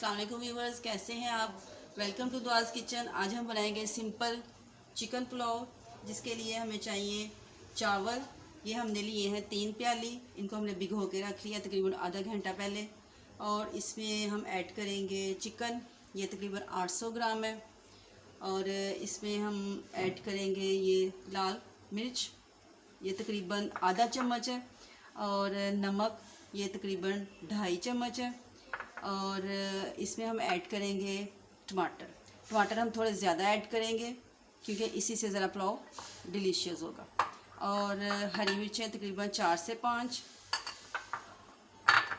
अस्सलाम वालेकुम व्यूअर्स, कैसे हैं आप। Welcome to Dua's kitchen. आज हम बनाएंगे सिंपल चिकन पुलाव, जिसके लिए हमें चाहिए चावल। ये हमने लिए हैं 3 प्याली। इनको हमने भिगो के रख लिया तकरीबन आधा घंटा पहले। और इसमें हम ऐड करेंगे चिकन, ये तकरीबन 800 ग्राम है। और इसमें हम ऐड करेंगे ये लाल मिर्च, ये तकरीबन आधा चम्मच है। और नमक ये तकरीबन 2.5 चम्मच है। और इसमें हम ऐड करेंगे टमाटर हम थोड़े ज़्यादा ऐड करेंगे क्योंकि इसी से ज़रा पुलाव डिलीशियस होगा। और हरी मिर्चें तकरीबन 4 से 5।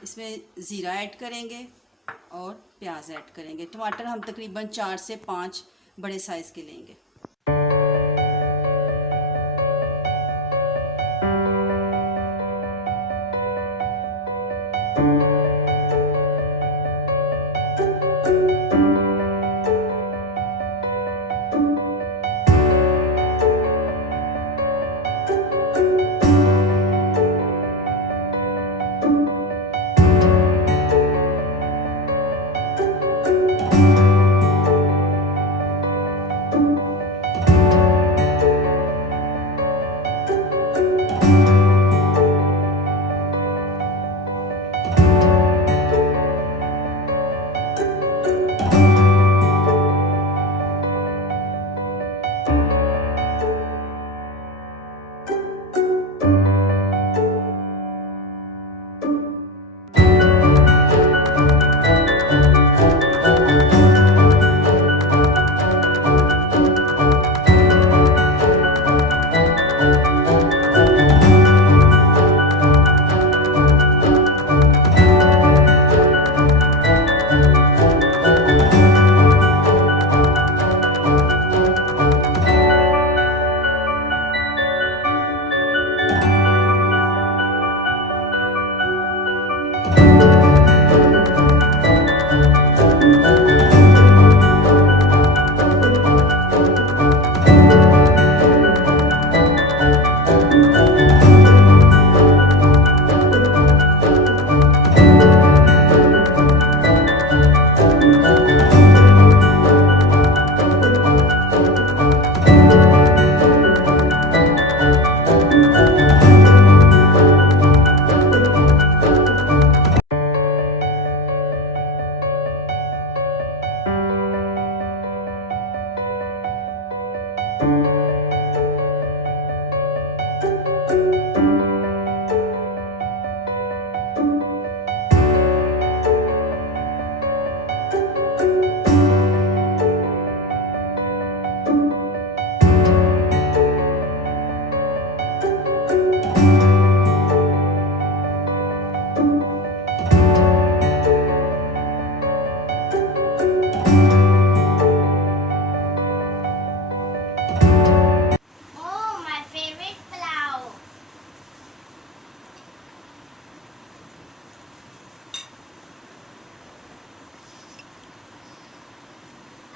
इसमें ज़ीरा ऐड करेंगे और प्याज ऐड करेंगे। टमाटर हम तकरीबन 4 से 5 बड़े साइज़ के लेंगे।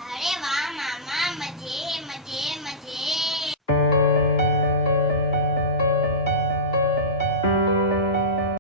अरे वाह मामा, मजे मजे मजे।